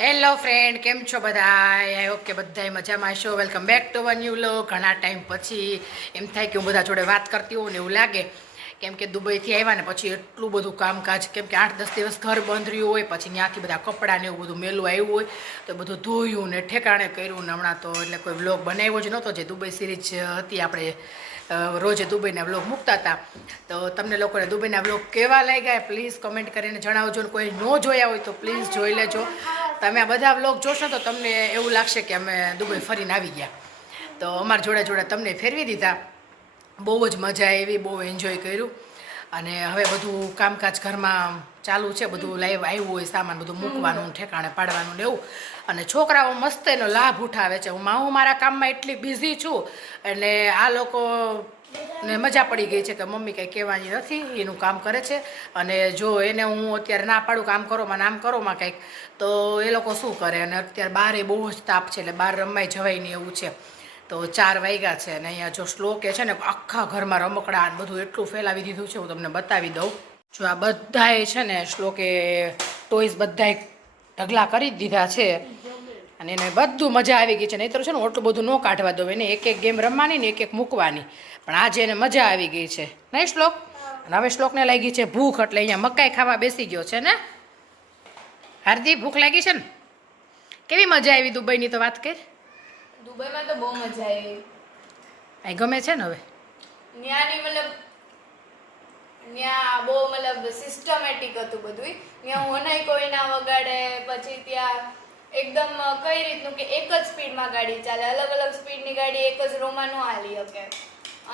Hello friend કેમ છો બધા આઈ હોપ કે બધાય મજામાં છો વેલકમ બેક ટુ વન યુ લો ઘણા ટાઈમ પછી એમ થાય કે હું બધા જોડે વાત કરતી હોઉં ને એવું લાગે. કેમ કે દુબઈથી આવ્યા ને પછી એટલું બધું કામકાજ, કેમ કે આઠ દસ દિવસ ઘર બંધ રહ્યું હોય, પછી ત્યાંથી બધા કપડાં ને એવું બધું મેલું આવ્યું હોય, તો બધું ધોયું ને ઠેકાણે કર્યું ને હમણાં તો એટલે કોઈ બ્લોગ બનાવ્યો જ નહોતો. જે દુબઈ સિરીઝ હતી, આપણે રોજે દુબઈના વ્લોગ મૂકતા હતા. તો તમને લોકોને દુબઈના વ્લોગ કેવા લાગ્યા પ્લીઝ કમેન્ટ કરીને જણાવજો ને કોઈ ન જોયા હોય તો પ્લીઝ જોઈ લેજો. તમે આ બધા વ્લોગ જોશો તો તમને એવું લાગશે કે અમે દુબઈ ફરીને આવી ગયા. તો અમારા જોડે જોડે તમને ફેરવી દીધા. બહુ જ મજા આવી, બહુ એન્જોય કર્યું. અને હવે બધું કામકાજ ઘરમાં ચાલુ છે, બધું લાઈવ આવ્યું હોય, સામાન બધું મૂકવાનું, ઠેકાણે પાડવાનું ને એવું. અને છોકરાઓ મસ્ત એનો લાભ ઉઠાવે છે. હું હું મારા કામમાં એટલી બિઝી છું એટલે આ લોકો ને મજા પડી ગઈ છે કે મમ્મી કંઈ કહેવાની નથી, એનું કામ કરે છે. અને જો એને હું અત્યારે ના પાડું કામ કરો માં નામ કરો માં કંઈક, તો એ લોકો શું કરે? અને અત્યારે બારે બહુ જ તાપ છે, એટલે બહાર રમવાય જવાય નહીં એવું છે. તો ચાર વાગ્યા છે અને અહીંયા જો શ્લોકે છે ને, આખા ઘરમાં રમકડા બધું એટલું ફેલાવી દીધું છે, હું તમને બતાવી દઉં. જો આ બધાએ છે ને શ્લોકે ટોયસ બધાએ ઢગલા કરી દીધા છે અને એને બધું મજા આવી ગઈ છે. નહીંતર છે ને એટલું બધું ન કાઢવા દો એને એક એક ગેમ રમવાની ને એક એક મૂકવાની. પણ આજે એને મજા આવી ગઈ છે. નહીં શ્લોક? અને હવે શ્લોકને લાગી છે ભૂખ, એટલે અહીંયા મકાઈ ખાવા બેસી ગયો છે ને. હાર્દિક, ભૂખ લાગી છે ને? કેવી મજા આવી દુબઈની તો વાત કર. દુબઈમાં તો બહુ મજા આવી. અહીં ગમે છે ને હવે? ત્યાંની મતલબ ત્યાં બહુ મતલબ સિસ્ટમેટિક હતું બધું ત્યાં હોનાઈ કોઈ ના વગાડે પછી ત્યાં એકદમ કઈ રીતનું કે એક જ સ્પીડમાં ગાડી ચાલે અલગ અલગ સ્પીડની ગાડી એક જ રોમાં ન હાલી શકે.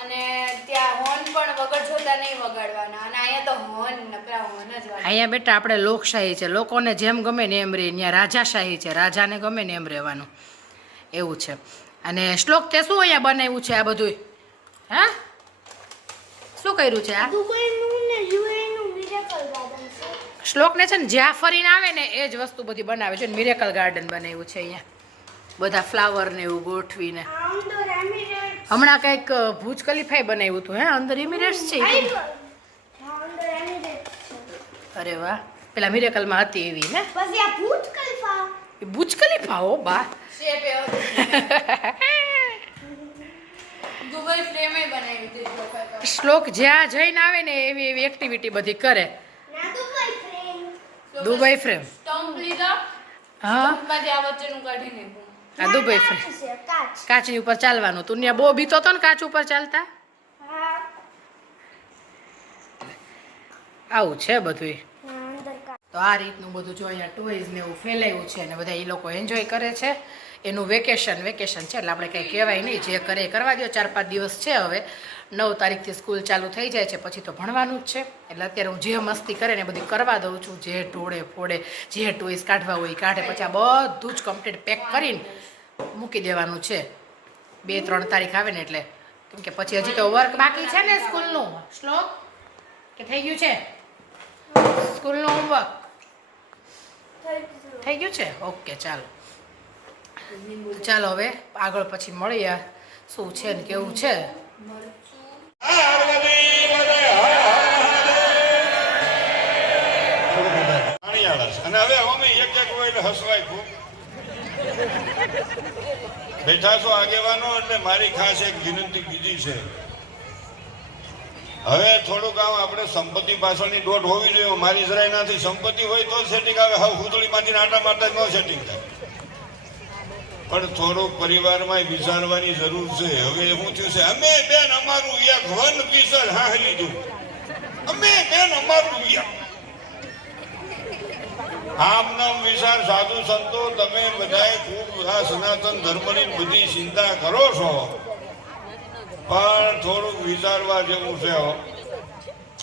અને ત્યાં હોર્ન પણ વગર જોતા નહીં વગાડવાના. અને અહીંયા તો હોર્ન નકરા હોર્ન જ વાગે. અહીંયા બેટા આપણે લોકશાહી છે. લોકોને જેમ ગમે ને એમ રહે ત્યાં રાજાશાહી છે. રાજાને ગમે ને એમ રહેવાનું. એવું છે. અને શ્લોક તે શું અહીંયા બનાવ્યું છે આ બધું હા? શું કર્યું છે આ? શ્લોકને છે ને જ્યાં ફરીને આવે ને એ જ વસ્તુ બધી બનાવે છે. મિરેકલ ગાર્ડન બનાવ્યું છે અહીંયા. બધા ફ્લાવર ને એવું ગોઠવીને. હમણાં કંઈક ભુજ કલીફાઈ બનાવ્યું હતું, હે? અંદર ઇમિરેટ્સ છે અરે વાહ. પેલા મિરેકલમાં હતી એવી, ને? પછી આ ભુજ કલ્ફા એ ખલીફા હો બા. શ્લોક જ્યાં જઈને આવે ને એવી એવી એક્ટિવિટી બધી કરે. Dubai frame. હા. આ દુબઈ ફ્રેમ. કાચની ઉપર ચાલવાનું. તું ત્યાં બહુ બીતો હતો ને કાચ ઉપર ચાલતા? આવું છે બધું તો આ રીતનું બધું જો અહીંયા ટોઈઝ ને એવું ફેલાયું છે અને બધા એ લોકો એન્જોય કરે છે. એનું વેકેશન વેકેશન છે એટલે આપણે કંઈ કહેવાય નહીં, જે કરે કરવા દો ચાર પાંચ દિવસ છે હવે. નવ તારીખથી સ્કૂલ ચાલુ થઈ જાય છે, પછી તો ભણવાનું જ છે. એટલે અત્યારે હું જે મસ્તી કરે ને બધી કરવા દઉં છું. જે ઢોળે, ફોડે, જે ટોયઝ કાઢવા હોય કાઢે. પછી આ બધું જ કમ્પ્લીટ પેક કરીને મૂકી દેવાનું છે. બે, ત્રણ તારીખ આવે ને એટલે. કેમ કે પછી હજી તો વર્ક બાકી છે ને સ્કૂલનું. શ્લોક? કે થઈ ગયું છે? સ્કૂલનું હોમવર્ક થઈ ગયું. છે? ઓકે, ચાલો. ચાલો હવે આગળ પછી મળીએ. શું છે ને કેવું છે? અને હવે અમે એક એક હોય હસવાય ખૂબ બેઠા છો આગેવાનો, એટલે મારી ખાસ એક વિનંતી બીજી છે. હવે થોડુંક આમ આપણે સંપત્તિ પાછળની દોટ હોવી જોઈએ. મારી જરાય નથી સંપત્તિ હોય તો સેટિંગ આવે. હવે હુતળીમાંથી આટા મારતા જ ન સેટિંગ થાય. પણ થોડુંક પરિવારમાં વિચારવાની જરૂર છે. હવે શું થયું છે, અમે બેન અમારું એક વન પીસર હા લીધું. અમે બેન અમારું એક આમ નામ વિચાર, સાધુ સંતો, તમે બધાએ ખૂબ આ સનાતન ધર્મની બધી ચિંતા કરો છો. પણ થોડુંક વિચારવા જેવું છે.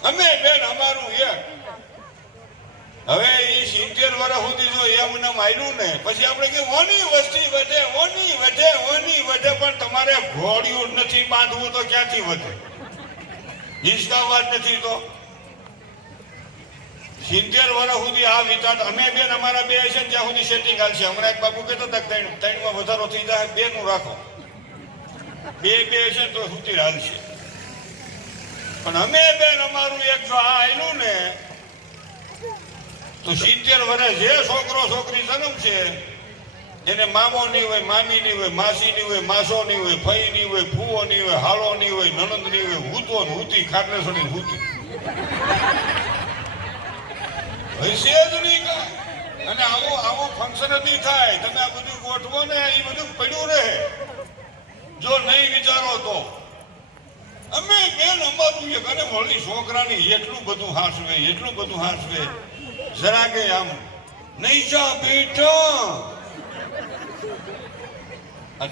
અમે બેન, અમારું એક હવે એ સિત્તેર વર્ષ સુધી જો એમ નામ આવ્યું ને, પછી આપણે કે ઓની વસ્તી વધે, ઓની વધે ઓની વધે, પણ તમારે ઘોડિયું નથી બાંધવું તો ક્યાંથી વધે? નિષ્ઠાવાદ નથી તો. સિત્તેર વર્ષ સુધી આ વિચાર, અમે બેન, અમારા બે છે ત્યાં સુધી સેટિંગ હાલશે હમણાં એક બાપુ કહેતો હતા ત્રણ ત્રણમાં વધારો થઈ જાય બે નું રાખો. બે બે છે તો સુધી હાલશે. પણ અમે બેન અમારું એક જો આ આયલું ને, તો સિત્તેર વર્ષ જે છોકરો છોકરી જન્મશે એને મામો નહીં હોય મામી નહીં હોય માસી નહીં હોય માસો નહીં હોય ફઈ નહીં હોય ફૂવો નહીં હોય હાલો નહીં હોય નણંદ નહીં હોય, હૂતો ને હૂતી ખાટલે સડી હૂતી. હશે જ નહીં કાંઈ. અને આવું આવું ફંક્શન જ નહીં થાય. તમે આ બધું ગોઠવો ને, એ બધું પડ્યું રહે. જો નહીં વિચારો તો. અમે બેન અમારું એક અને વળી છોકરાની એટલું બધું હાસવે, એટલું બધું હાસવે. જરા કે આમ, નહીં જા બેટા.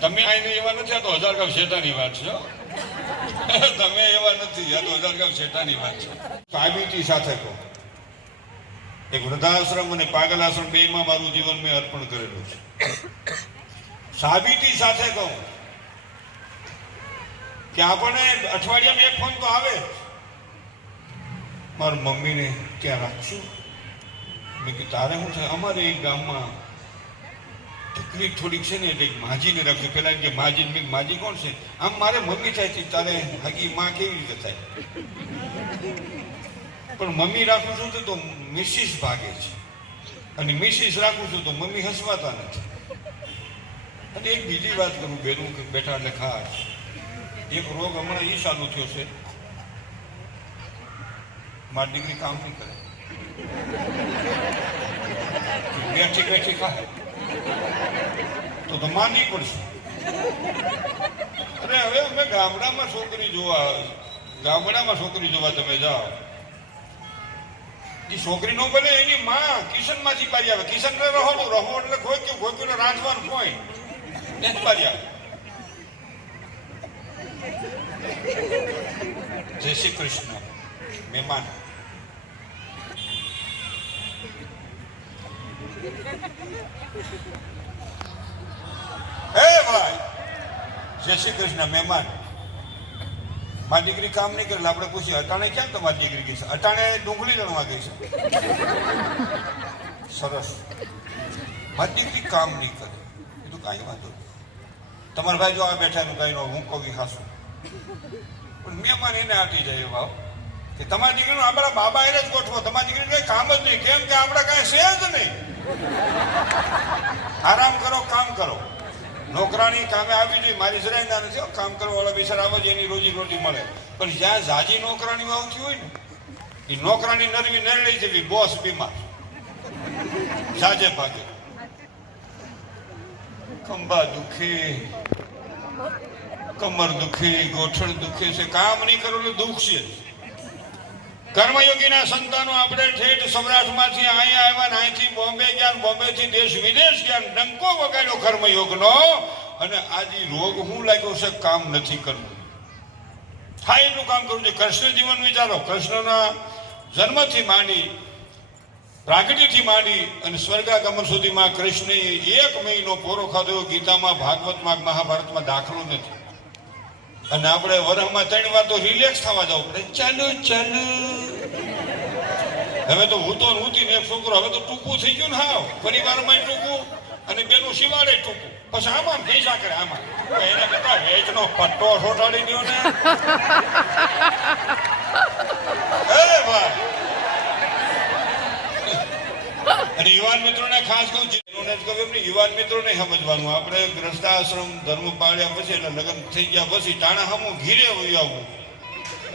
તમે આઈને એવા નથી, આ તો હજાર ગામ શેતાની વાત છે. તમે એવા નથી, આ તો હજાર ગામ શેતાની વાત છે. સાબિતી સાથે કહો. એક વૃદ્ધાશ્રમ અને પાગલ આશ્રમ બેમાં મારું જીવન મેં અર્પણ કરેલું છે. સાબિતી સાથે કહું. કે આપણને અઠવાડિયામાં એક ફોન તો આવે. મારી મમ્મીને ત્યાં રાખશું. મેં કીધું, તારે શું થાય અમારે એક ગામમાં તકલીફ થોડીક છે ને, એટલે માજીને રાખશું. પેલા કે, માજી મેં માજી કોણ છે? આમ મારે મમ્મી થાય છે, તારે હગી માં કેવી રીતે થાય? પણ મમ્મી રાખું છું તો- મિસિસ ભાગે છે. અને મિસિસ રાખું છું તો મમ્મી હસવાતા નથી. અને એક બીજી વાત કરું, બેનું કે બેઠા લખા એક રોગ હમણાં એ ચાલુ થયો છે. મારી દીકરી કામ નહીં કરે. બેઠી બેઠી ખાય. તો તો માનવી પડશે. અરે હવે અમે ગામડામાં છોકરી જોવા, ગામડામાં છોકરી જોવા તમે જાઓ. એ છોકરી નો બને, એની માં કિશનમાંથી પારી આવે. કિશન ને રહોડું રહો એટલે ખોક્યું ખોક્યું ને રાંધવાનું હોય ને જ પારી આવે. જય શ્રી કૃષ્ણ. મહેમાન. હે ભાઈ, જય શ્રી કૃષ્ણ, મહેમાન. મારી દીકરી કામ નહીં કરે આપણે પૂછીએ, અટાણે ક્યાં તમારી દીકરી ગઈ છે? અટાણે ડુંગળી લણવા ગઈ છે. સરસ. મારી દીકરી કામ નહીં કરે. કીધું કાંઈ વાંધો. તમારા ભાઈ જો આ બેઠા નું નો હું કહું ખાશું પણ મહેમાન એને આટી જાય ભાવ કે તમારી દીકરીનું આપણા બાબા એને જ ગોઠવો. તમારી દીકરીને કઈ કામ જ નહીં. કેમ કે આપણે કાંઈ છે જ નહીં. આરામ કરો, કામ કરો. નોકરાણી કામે આવી જોઈએ. મારી જરાય ના નથી કામ કરવાવાળા વાળા બિચારા આવે એની રોજી રોટી મળે. પણ જ્યાં જાજી નોકરાણીઓ આવતી હોય ને એ નોકરાની નરવી નરળી જેવી બોસ બીમાર. સાજે ભાગે. ખંભા દુખે. કમર દુખી, ગોઠણ દુખે છે, કામ નહીં કરો એટલે દુઃખ છે. કર્મયોગીના સંતાનો આપણે ઠેઠ સૌરાષ્ટ્રમાંથી અહીંયા આવ્યા અહીંથી બોમ્બે ગયા બોમ્બેથી દેશ વિદેશ ગયા ડંકો વગાડ્યો કર્મયોગનો અને આજે રોગ હું લાગ્યો છે, કામ નથી કરવું. થાય એટલું કામ કરવું છે. કૃષ્ણ જીવન વિચારો. કૃષ્ણના જન્મથી માંડી, પ્રાગટ્યથી માંડી અને સ્વર્ગાગમન સુધીમાં કૃષ્ણએ એક મહિનો પોરો ખાધો ગીતામાં, ભાગવતમાં, મહાભારતમાં દાખલો નથી. અને આપણે વરહમાં ત્રણ વાર તો રિલેક્સ થવા જવું પડે. ચાલુ ચાલુ. હવે તો હું તો હુંતી ને છોકરો, હવે તો ટૂંકું થઈ ગયું ને હા પરિવારમાં ટૂંકું અને બેનું શિવાડે ટૂંકું. પછી આમાં ભેસા કરે, આમાં. એને કરતા હેજનો પટ્ટો સોટાડી દો ને. એ ભાઈ. અને યુવાન મિત્રોને ખાસ કહું એનું જ કહું એમની યુવાન મિત્રોને સમજવાનું. આપણે ગ્રસ્તાશ્રમ ધર્મ પાળ્યા પછી એટલે લગ્ન થઈ ગયા પછી ટાણા હમું ઘીરે હોય આવવું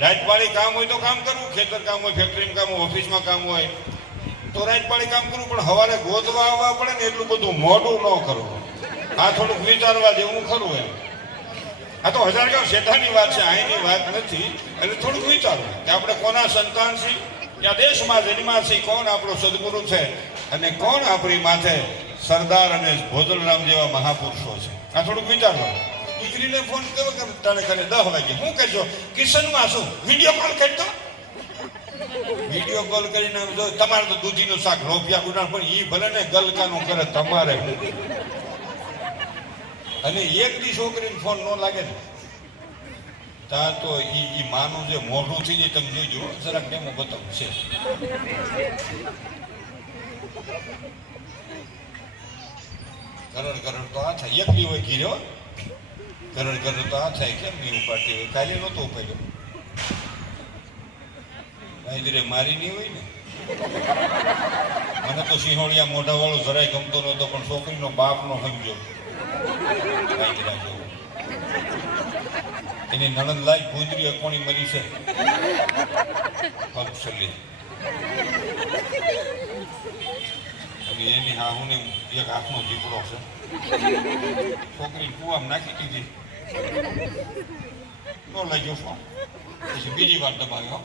રાજપાળી કામ હોય તો કામ કરવું, ખેતર કામ હોય ફેક્ટરીમાં કામ હોય ઓફિસમાં કામ હોય. તો રાજપાળી કામ કરવું, પણ હવારે ગોતવા આવવા પડે ને એટલું બધું મોડું ન કરવું. આ થોડુંક વિચારવા જેવું ખરું એમ. આ તો હજાર ગામ શેઠાની વાત છે અહીંની વાત નથી. એટલે થોડુંક વિચારો કે આપણે કોના સંતાન છીએ ક્યાં દેશમાં જન્મ્યા છીએ કોણ આપણો સદગુરુ છે, અને કોણ આપણી માથે સરદાર અને ભોજલરામ જેવા મહાપુરુષો છે. આ થોડુંક વિચારવા દીકરીને ફોન કરો કે તારે કરે દસ વાગે હું કહેજો કિશનમાં શું? વીડિયો કોલ કરતો? વીડિયો કોલ કરીને આમ જો તમારે તો દૂધીનું શાક રોપિયા ગુના પણ એ ભલે ને ગલકાનું કરે તમારે. અને એક દી છોકરીને ફોન ન લાગે ને ત્યાં તો એ એ માનું જે મોઢું થઈ જાય તમે જોઈજો જરાક ડેમો બતાવું છે. કરડ કરડ તો આ થાય એકલી હોય ઘીર્યો. કરડ કરડ તો આ થાય કેમ નહીં ઉપાડતી હોય? કાલે નહોતો ઉપાડ્યો. ભાઈ મારી નહીં હોય ને. મને તો સિંહોળિયા મોઢા વાળો જરાય ગમતો નહોતો, પણ છોકરીનો બાપ નો સમજો કાંઈકરા જેવો. એની નણંદ લાઈ ગુંદરી અકોણી મરી છે? અપસલી અને એની હાહુને એક હાથનો દીકરો છે. છોકરી કુવામાં નાખી દીધી. નો લાગ્યો શું પછી બીજી વાર દબાવ્યો હું.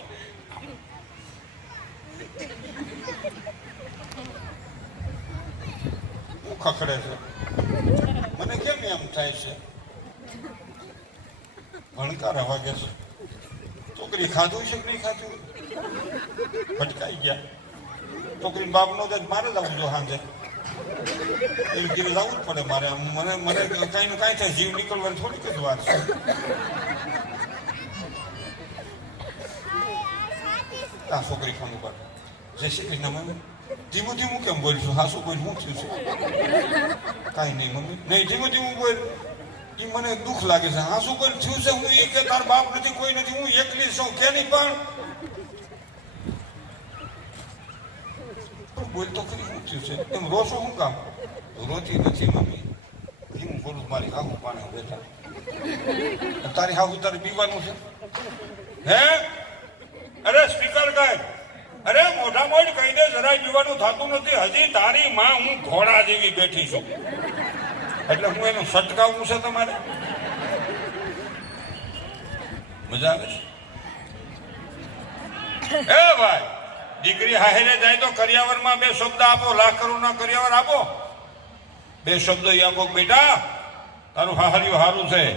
ખખડે છે. મને કેમ એમ થાય છે? ભણકાર વાગે છે. છોકરી ખાધું છે કે નહીં ખાધું? ભટકાઈ ગયા. છોકરી બાપનો જ મારે લાવું જો સાંજે. એ પડે મારે. મને મને કાંઈ કાંઈ થાય, જીવ નીકળવાની થોડીક જ વાત છે. આ છોકરી ફોન ઉપર. જય શ્રી કૃષ્ણ, મમ્મી. ધીમું ધીમું કેમ બોલશું હાસું બોલ, હું થયું છે કાંઈ નહીં, મમ્મી. નહીં, ધીમું ધીમું બોલ. એ મને દુઃખ લાગે છે. હાસુ કોઈ થયું છે? હું એ કે તાર બાપ નથી, કોઈ નથી. હું એકલી છું, કે નહીં પણ પણ બોલ તો ખરી શું થયું છે? એમ રોશો શું કામ રોતી નથી મમ્મી. ધીમું બોલું, મારી હાહુ પાને બેઠા તારી હાહુ તારે પીવાનું છે? હે? અરે સ્પીકર ગાય. અરે મોઢા મોઢ કહીને જરાય પીવાનું થતું નથી. હજી તારી માં હું ઘોડા જેવી બેઠી છું. એટલે હું એનું સટકાવવું છે તમારે? મજા આવે છે? એ ભાઈ. દીકરી હાહેરે જાય તો કરિયાવરમાં બે શબ્દ આપો લાખ કરોડના કરિયાવર આપો. બે શબ્દ ઈ આપો બેટા તારું હાહર્યું હારું છે.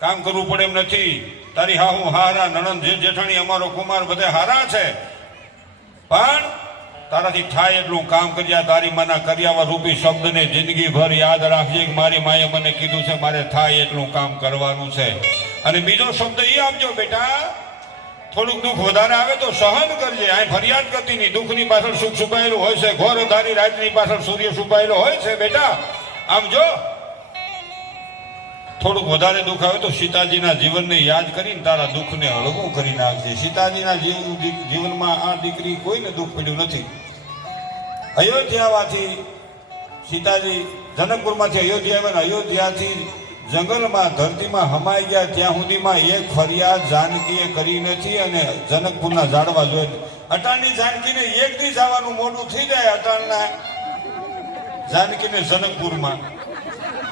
કામ કરવું પડે એમ નથી. તારી હા હું હારા નણંદ, જે જેઠાણી, અમારો કુમાર બધે હારા છે. પણ તારાથી થાય એટલું કામ કર્યા તારી માના કર્યાવા રૂપી શબ્દને જિંદગીભર યાદ રાખજે મારી માએ મને કીધું છે, મારે થાય એટલું કામ કરવાનું છે. અને બીજો શબ્દ એ આપજો બેટા થોડુંક દુઃખ વધારે આવે તો સહન કરજે. અહીં ફરિયાદ કરતી નહીં. દુઃખની પાછળ સુખ છુપાયેલું હોય છે. ઘોર ધારી રાતની પાછળ સૂર્ય છુપાયેલો હોય છે, બેટા. આમ જો, થોડુંક વધારે દુઃખ આવે તો સીતાજીના જીવનને યાદ કરીને તારા દુઃખને હળવું કરી નાખજે. સીતાજીના જીવ- જીવનમાં આ દીકરી કોઈને દુઃખ પડ્યું નથી. અયોધ્યાવાથી સીતાજી જનકપુરમાંથી અયોધ્યા આવ્યા અયોધ્યાથી જંગલમાં, ધરતીમાં હમાઈ ગયા, ત્યાં સુધીમાં એક ફરિયાદ જાનકીએ કરી નથી અને જનકપુરના ઝાડવા જોઈએ અટાણની જાનકીને એક દી જવાનું મોડું થઈ જાય અટાણના. જાનકીને જનકપુરમાં.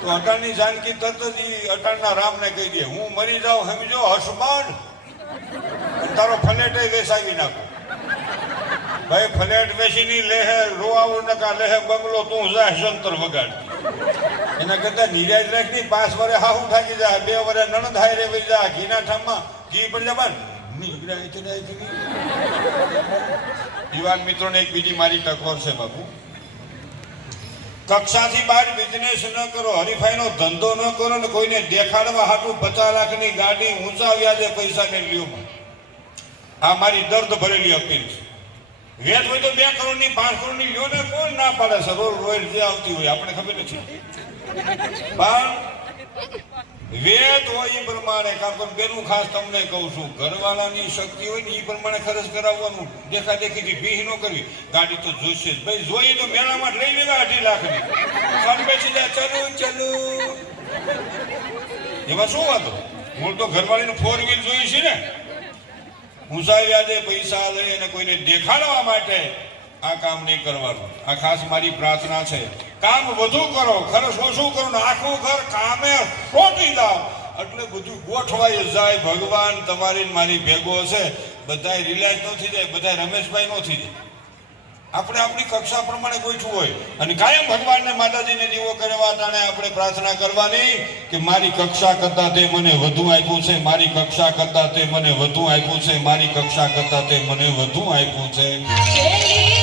તો અટાણની જાનકી તરત જ અટાણના રામને કહી દે, હું મરી જાઉં, સમજો? હસબન્ડ તારો ફલેટે વેસાવી નાખો. ભાઈ, ફલેટ વેચીની લેહે રોવાવું નકા, લેહે, બંગલો તું જા, જંતર વગાડ એના કરતા નિરાજ રાખની પાંચ વરે હાહુ થાકી જા બે વરે નણંદ હાય રે વઈ જા ઘીના ઠામમાં ઘી પડી જા નિરાજ રાજ યુવાન મિત્રોને એક બીજી મારી ટકોર છે, બાપુ. કક્ષાથી બહાર બિઝનેસ ન કરો, હરીફાઈનો ધંધો ન કરો ને કોઈને દેખાડવા હાટું પચાસ લાખની ગાડી ઊંચા વ્યાજે પૈસા ને લ્યો આ મારી દર્દ ભરેલી અપીલ છે. વેચ હોય તો બે કરોડની પાંચ કરોડની લ્યો ને કોણ ના પાડે છે? રોલ રોયલ જે આવતી હોય, આપણે ખબર નથી. પણ વેદ હોય એ પ્રમાણે, કારણ કે બેનું ખાસ તમને કહું છું, ઘરવાળાની શક્તિ હોય ને એ પ્રમાણે ખર્ચ કરાવવાનું દેખા દેખીથી ભીહ ન કરવી. ગાડી તો જોઈશે જ. ભાઈ, જોઈએ તો મેળામાં લઈ લેવા અઢી લાખની. પણ બેસી ચલો ચલો. એમાં શું વાતો મૂળ તો ઘરવાળીનું ફોર વ્હીલ જોઈએ છે ને. ઊંચા વ્યાજે પૈસા લઈ અને કોઈને દેખાડવા માટે આ કામ નહીં કરવાનું. આ ખાસ મારી પ્રાર્થના છે. કામ વધુ કરો ખર્ચ ઓછું કરો ને આખું ઘર કામે રોટી દાવ એટલે બધું ગોઠવાય જાય. ભગવાન તમારી મારી ભેગો છે બધાય રિલાયન્સ નો થઈ જાય બધાય રમેશભાઈ નો થઈ જાય આપણે આપણી કક્ષા પ્રમાણે ગોઠવું હોય. અને કાયમ ભગવાનને માતાજીને દીવો કરવા તાણે આપણે પ્રાર્થના કરવાની કે મારી કક્ષા કરતા તે મને વધુ આપ્યું છે, મારી કક્ષા કરતા તે મને વધુ આપ્યું છે, મારી કક્ષા કરતા તે મને વધુ આપ્યું છે.